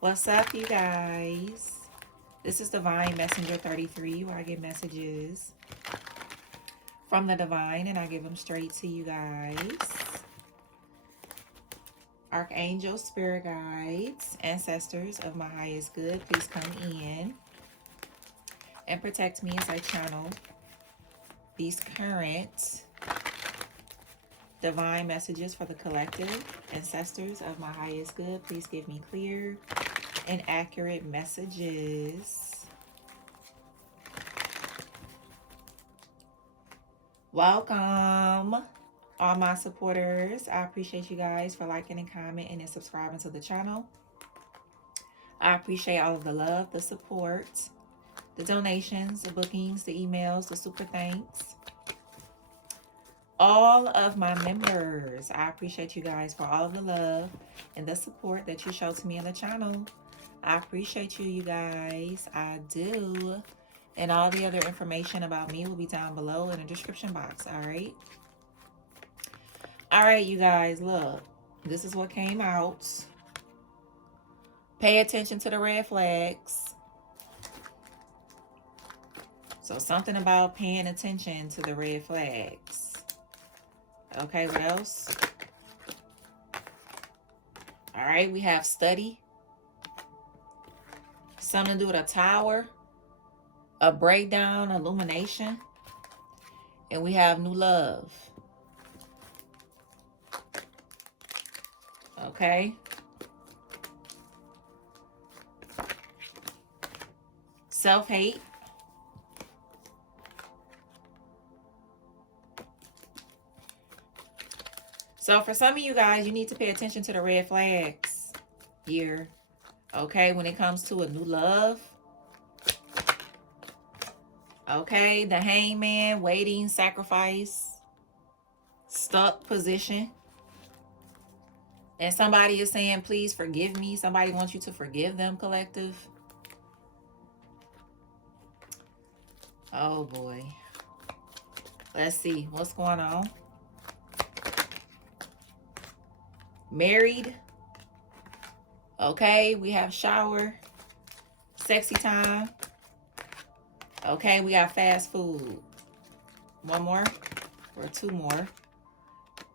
What's up, you guys? This is Divine Messenger 33, where I get messages from the divine and I give them straight to you guys. Archangels, spirit guides, ancestors of my highest good, please come in and protect me as I channel these current divine messages for the collective. Ancestors of my highest good, please give me clear and accurate messages. Welcome, all my supporters. I appreciate you guys for liking and commenting and subscribing to the channel. I appreciate all of the love, the support, the donations, the bookings, the emails, the super thanks. All of my members, I appreciate you guys for all of the love and the support that you show to me on the channel. I appreciate you, you guys. I do. And all the other information about me will be down below in the description box, all right? All right, you guys, look. This is what came out. Pay attention to the red flags. So something about paying attention to the red flags. Okay, what else? All right, we have study. Something to do with a tower. A breakdown, illumination. And we have new love. Okay. Self-hate. So for some of you guys, you need to pay attention to the red flags here. Okay, when it comes to a new love. Okay, the hangman, waiting, sacrifice, stuck position. And somebody is saying, please forgive me. Somebody wants you to forgive them, collective. Oh boy. Let's see what's going on. Married. Okay, we have shower. Sexy time. Okay, we got fast food. One more or two more.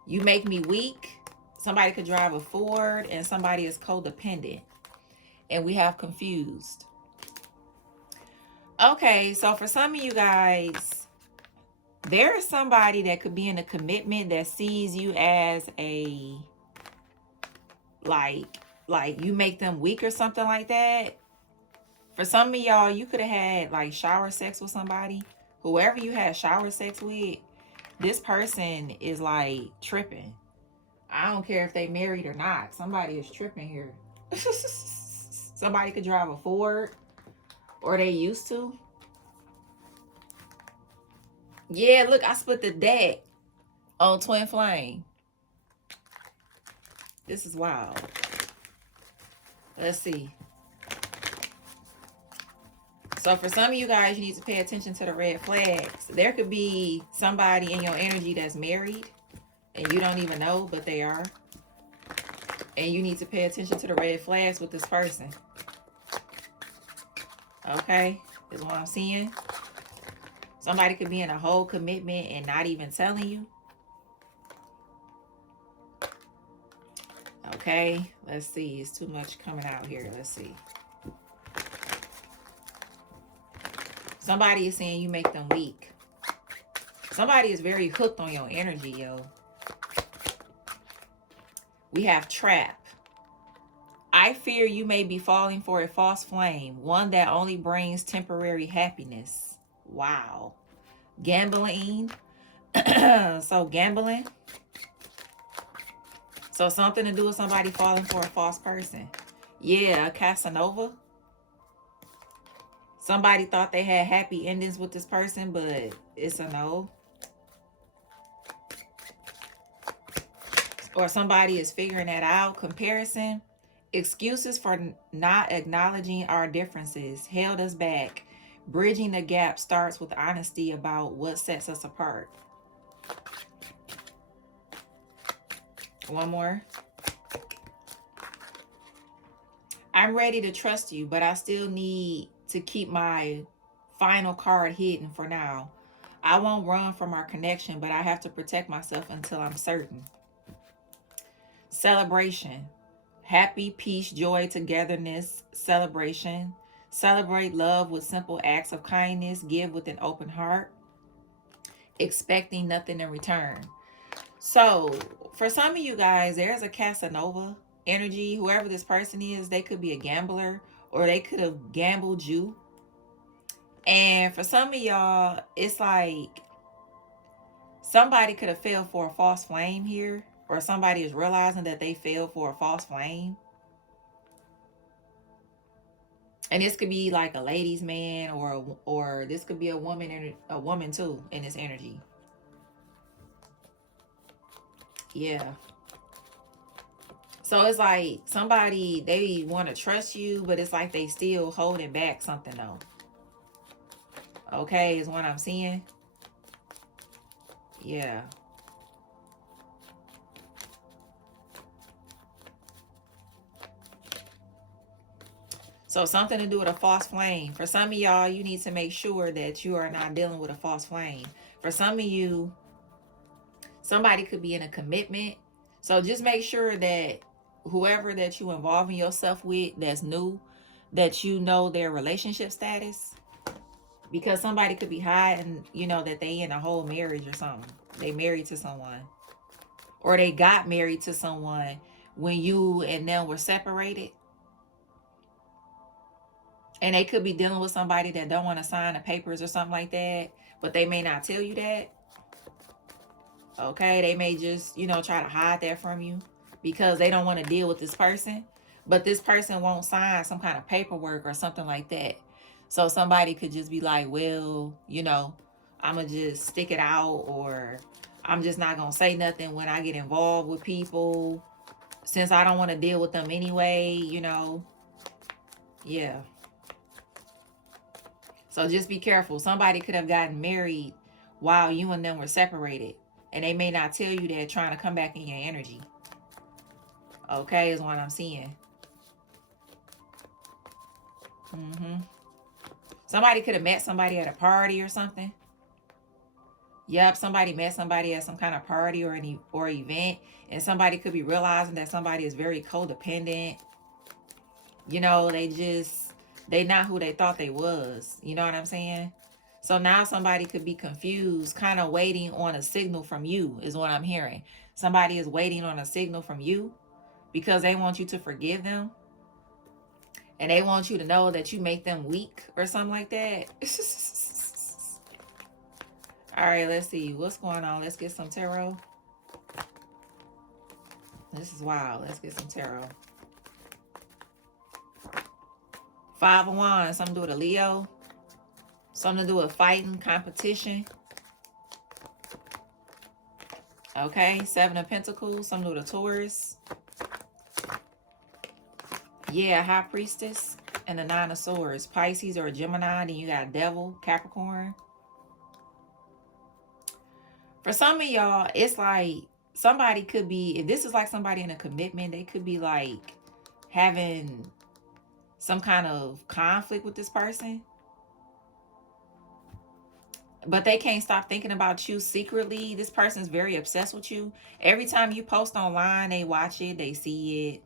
You make me weak. Somebody could drive a Ford and somebody is codependent. And we have confused. Okay, so for some of you guys, there is somebody that could be in a commitment that sees you as a, like you make them weak or something like that. For some of y'all, you could have had like shower sex with somebody. Whoever you had shower sex with, this person is like tripping. I don't care if they married or not. Somebody is tripping here. Somebody could drive a Ford, or they used to. Yeah, look, I split the deck on Twin Flame. This is wild. Let's see. So for some of you guys, you need to pay attention to the red flags. There could be somebody in your energy that's married and you don't even know, but they are. And you need to pay attention to the red flags with this person. Okay, is what I'm seeing. Somebody could be in a whole commitment and not even telling you. Okay, let's see. It's too much coming out here. Let's see. Somebody is saying you make them weak. Somebody is very hooked on your energy, yo. We have trap. I fear you may be falling for a false flame, one that only brings temporary happiness. Wow. Gambling. So gambling. So something to do with somebody falling for a false person. Yeah, Casanova. Somebody thought they had happy endings with this person, but it's a no. Or somebody is figuring that out. Comparison. Excuses for not acknowledging our differences held us back. Bridging the gap starts with honesty about what sets us apart. One more. I'm ready to trust you, but I still need to keep my final card hidden for now. I won't run from our connection, but I have to protect myself until I'm certain. Celebration. Happy, peace, joy, togetherness, celebration. Celebrate love with simple acts of kindness. Give with an open heart, expecting nothing in return. So, for some of you guys, there's a Casanova energy. Whoever this person is, they could be a gambler or they could have gambled you. And for some of y'all, it's like somebody could have fell for a false flame here, or somebody is realizing that they fell for a false flame. And this could be like a ladies' man, or this could be a woman too in this energy. Yeah. So it's like somebody, they want to trust you, but it's like they still holding back something though. Okay, is what I'm seeing. Yeah. So something to do with a false flame. For some of y'all, you need to make sure that you are not dealing with a false flame. For some of you, somebody could be in a commitment. So just make sure that whoever that you involving yourself with that's new, that you know their relationship status. Because somebody could be hiding, you know, that they in a whole marriage or something. They married to someone. Or they got married to someone when you and them were separated. And they could be dealing with somebody that don't want to sign the papers or something like that. But they may not tell you that. Okay, they may just, you know, try to hide that from you because they don't want to deal with this person. But this person won't sign some kind of paperwork or something like that. So somebody could just be like, well, you know, I'm going to just stick it out, or I'm just not going to say nothing when I get involved with people since I don't want to deal with them anyway, you know. Yeah. So just be careful. Somebody could have gotten married while you and them were separated. And they may not tell you that, trying to come back in your energy. Okay, is what I'm seeing. Somebody could have met somebody at a party or something. Yep, somebody met somebody at some kind of party or event. And somebody could be realizing that somebody is very codependent. You know, they not who they thought they was. You know what I'm saying? So now somebody could be confused, kind of waiting on a signal from you, is what I'm hearing. Somebody is waiting on a signal from you because they want you to forgive them. And they want you to know that you make them weak or something like that. All right, let's see. What's going on? Let's get some tarot. This is wild. Let's get some tarot. 5 of Wands, something to do with a Leo. Something to do with fighting, competition. Okay, 7 of Pentacles, something to do with a Taurus. Yeah, High Priestess and the 9 of Swords. Pisces or a Gemini, then you got Devil, Capricorn. For some of y'all, it's like somebody could be, if this is like somebody in a commitment, they could be like having some kind of conflict with this person. But they can't stop thinking about you secretly. This person's very obsessed with you. Every time you post online, they watch it, they see it.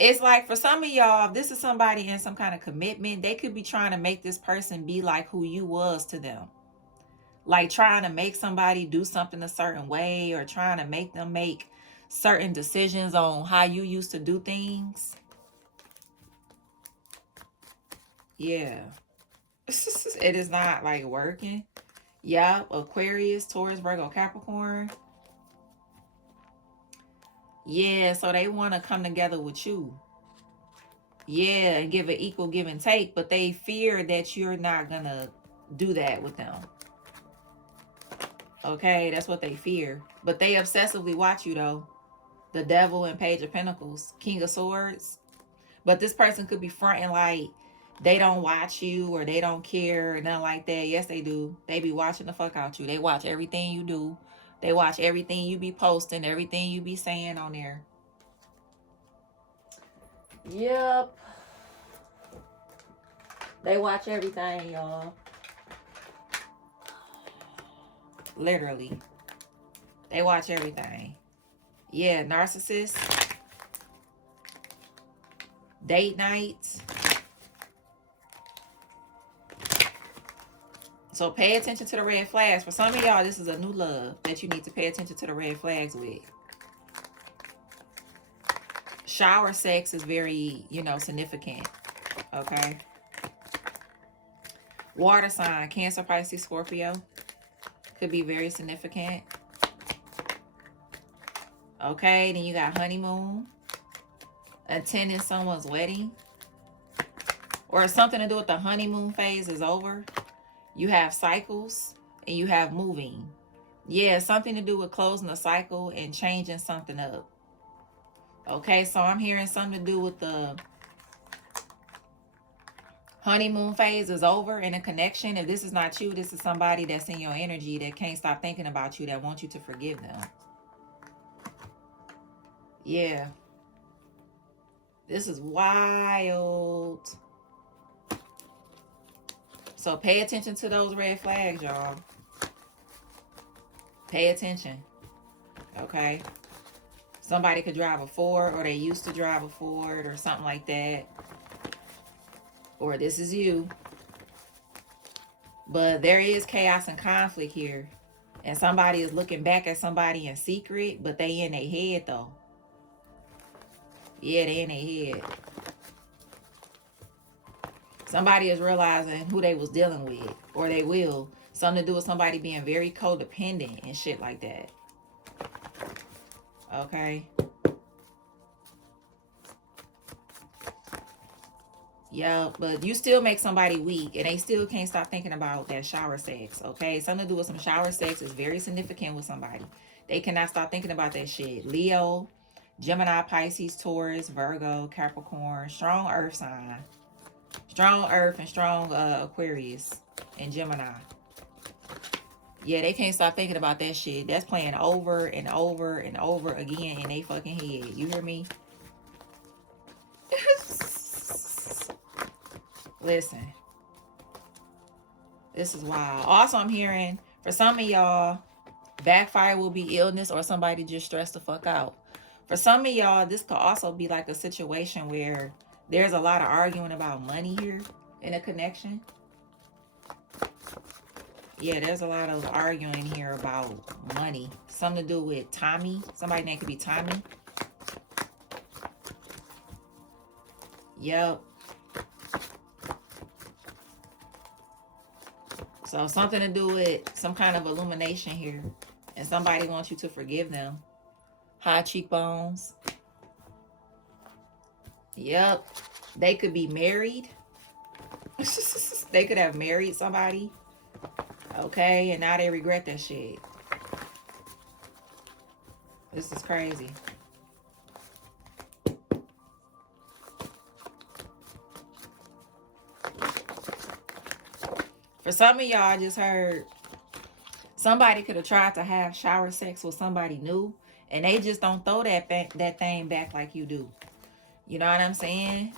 It's like for some of y'all, if this is somebody in some kind of commitment, they could be trying to make this person be like who you was to them. Like trying to make somebody do something a certain way, or trying to make them make certain decisions on how you used to do things. Yeah. It is not like working. Yeah, Aquarius, Taurus, Virgo, Capricorn. Yeah, so they want to come together with you. Yeah, and give an equal give and take, but they fear that you're not going to do that with them. Okay, that's what they fear. But they obsessively watch you though. The Devil and Page of Pentacles, King of Swords. But this person could be fronting like they don't watch you or they don't care or nothing like that. Yes, they do. They be watching the fuck out you. They watch everything you do. They watch everything you be posting, everything you be saying on there. Yep. They watch everything, y'all. Literally. They watch everything. Yeah, narcissist. Date nights. So pay attention to the red flags. For some of y'all, this is a new love that you need to pay attention to the red flags with. Shower sex is very, you know, significant. Okay. Water sign, Cancer, Pisces, Scorpio. Could be very significant. Okay, then you got honeymoon. Attending someone's wedding. Or something to do with the honeymoon phase is over. You have cycles and you have moving. Yeah, something to do with closing a cycle and changing something up. Okay, so I'm hearing something to do with the honeymoon phase is over in a connection. If this is not you, this is somebody that's in your energy that can't stop thinking about you, that wants you to forgive them. Yeah. This is wild. So pay attention to those red flags, y'all. Pay attention. Okay? Somebody could drive a Ford, or they used to drive a Ford, or something like that. Or this is you. But there is chaos and conflict here. And somebody is looking back at somebody in secret, but they in their head, though. Yeah, they in their head. Somebody is realizing who they was dealing with, or they will. Something to do with somebody being very codependent and shit like that. Okay. Yeah, but you still make somebody weak, and they still can't stop thinking about that shower sex. Okay, something to do with some shower sex is very significant with somebody. They cannot stop thinking about that shit. Leo, Gemini, Pisces, Taurus, Virgo, Capricorn, strong earth sign. Strong earth and strong Aquarius and Gemini. Yeah, they can't stop thinking about that shit. That's playing over and over and over again in they fucking head. You hear me? Listen. This is wild. Also, I'm hearing, for some of y'all, backfire will be illness or somebody just stressed the fuck out. For some of y'all, this could also be like a situation where there's a lot of arguing about money here in a connection. Yeah, there's a lot of arguing here about money. Something to do with Tommy. Somebody name could be Tommy. Yep. So something to do with some kind of illumination here. And somebody wants you to forgive them. High cheekbones. Yep. They could be married. They could have married somebody. Okay, and now they regret that shit. This is crazy. For some of y'all, I just heard somebody could have tried to have shower sex with somebody new, and they just don't throw that thing back like you do. You know what I'm saying?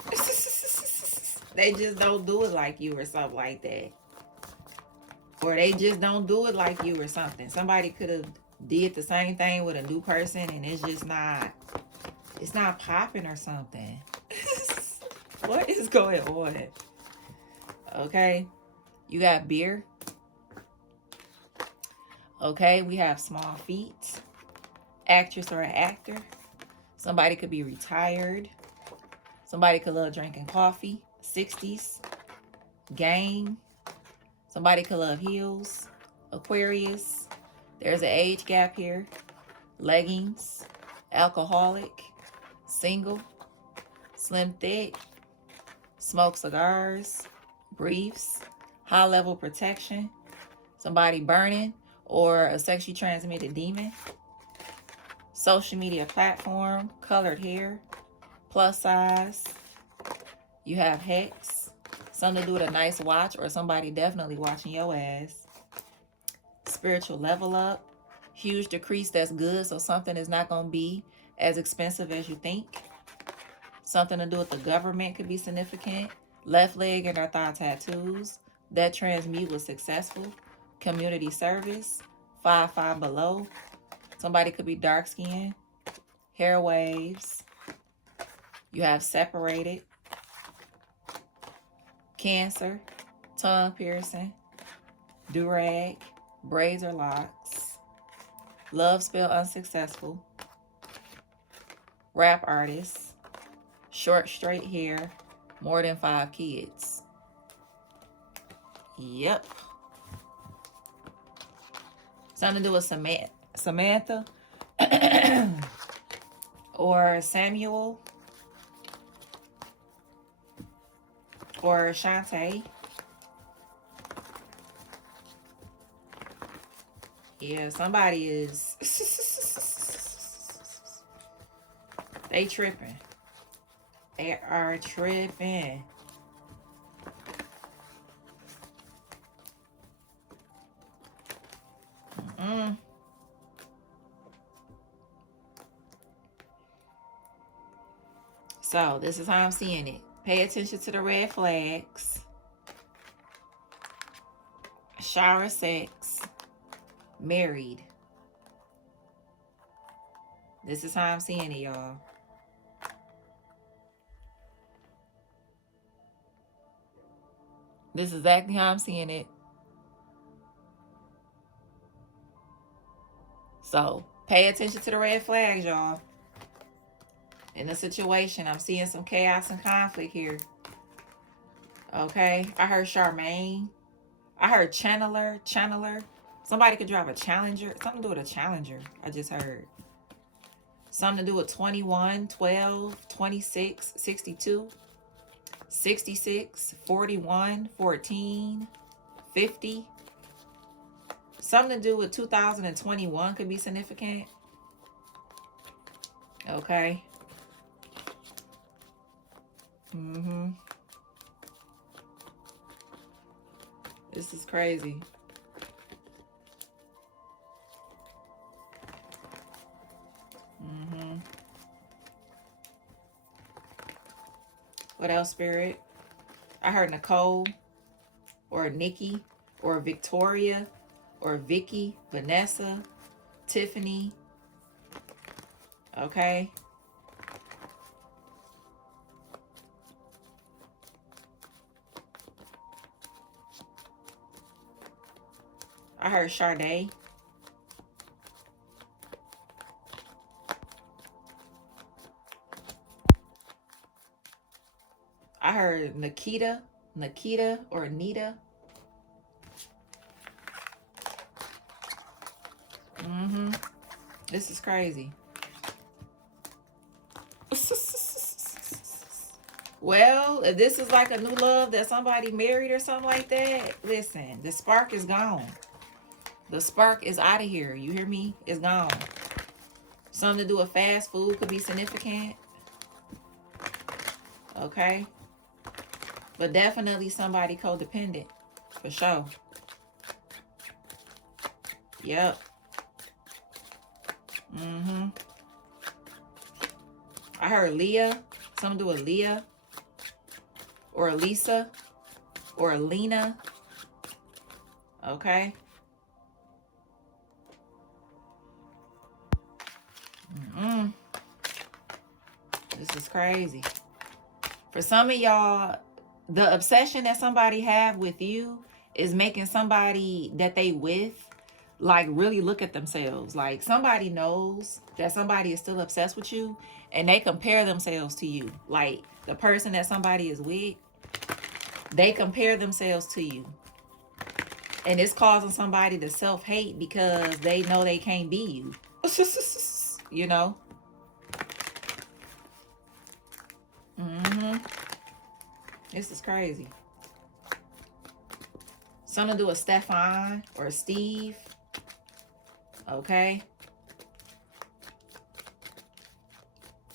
They just don't do it like you or something like that. Or they just don't do it like you or something. Somebody could have did the same thing with a new person, and it's just not, it's not popping or something. What is going on? Okay. You got beer. Okay, we have small feet. Actress or an actor. Somebody could be retired. Somebody could love drinking coffee. 60s. Game. Somebody could love heels. Aquarius. There's an age gap here. Leggings. Alcoholic. Single. Slim thick. Smoke cigars. Briefs. High level protection. Somebody burning or a sexually transmitted demon. Social media platform. Colored hair. Plus size. You have hex. Something to do with a nice watch or somebody definitely watching your ass. Spiritual level up. Huge decrease, that's good. So something is not going to be as expensive as you think. Something to do with the government could be significant. Left leg and or thigh tattoos. That transmute was successful. Community service. 5'5" below. Somebody could be dark skinned. Hair waves. You have separated. Cancer. Tongue piercing. Durag. Braids or locks. Love spell unsuccessful. Rap artist. Short straight hair. More than 5 kids. Yep. Something to do with Samantha. Or Samuel. Or Shantae. Yeah, somebody is... They tripping. They are tripping. So, this is how I'm seeing it. Pay attention to the red flags. Shower sex. Married. This is how I'm seeing it, y'all. This is exactly how I'm seeing it. So, pay attention to the red flags, y'all. In the situation, I'm seeing some chaos and conflict here. Okay, I heard Charmaine. I heard Channeler. Somebody could drive a Challenger. Something to do with a Challenger, I just heard. Something to do with 21, 12, 26, 62, 66, 41, 14, 50. Something to do with 2021 could be significant. Okay. This is crazy. What else, Spirit? I heard Nicole, or Nikki, or Victoria, or Vicky, Vanessa, Tiffany. Okay. I heard Sade. I heard Nikita or Nita. This is crazy. Well, if this is like a new love that somebody married or something like that, listen, the spark is gone. The spark is out of here. You hear me? It's gone. Something to do with fast food could be significant. Okay. But definitely somebody codependent. For sure. Yep. I heard Leah. Something to do with Leah. Or Lisa. Or Lena. Okay. This is crazy. For some of y'all, the obsession that somebody have with you is making somebody that they with like really look at themselves. Like somebody knows that somebody is still obsessed with you and they compare themselves to you. Like the person that somebody is with, they compare themselves to you. And it's causing somebody to self-hate because they know they can't be you. You know? This is crazy. Something to do with Stefan or Steve. Okay.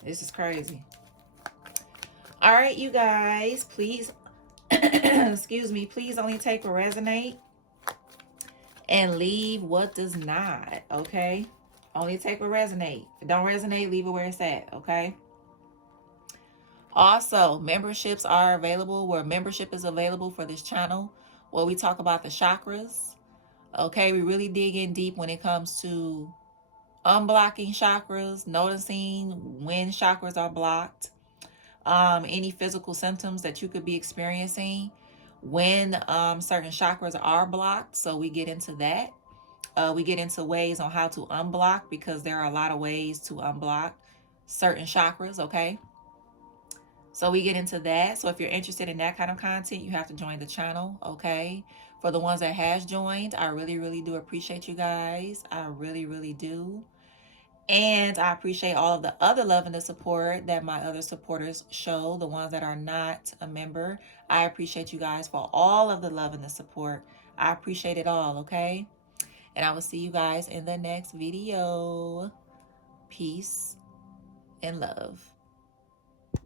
This is crazy. All right, you guys, please, excuse me, please only take what resonate and leave what does not, okay? Only take what resonate. If it don't resonate, leave it where it's at, okay? Also, memberships are available, where membership is available for this channel, where we talk about the chakras. Okay, we really dig in deep when it comes to unblocking chakras, noticing when chakras are blocked, any physical symptoms that you could be experiencing when certain chakras are blocked. So we get into that. We get into ways on how to unblock, because there are a lot of ways to unblock certain chakras, okay? So we get into that. So if you're interested in that kind of content, you have to join the channel, okay? For the ones that has joined, I really, really do appreciate you guys. I really, really do. And I appreciate all of the other love and the support that my other supporters show, the ones that are not a member. I appreciate you guys for all of the love and the support. I appreciate it all, okay? And I will see you guys in the next video. Peace and love.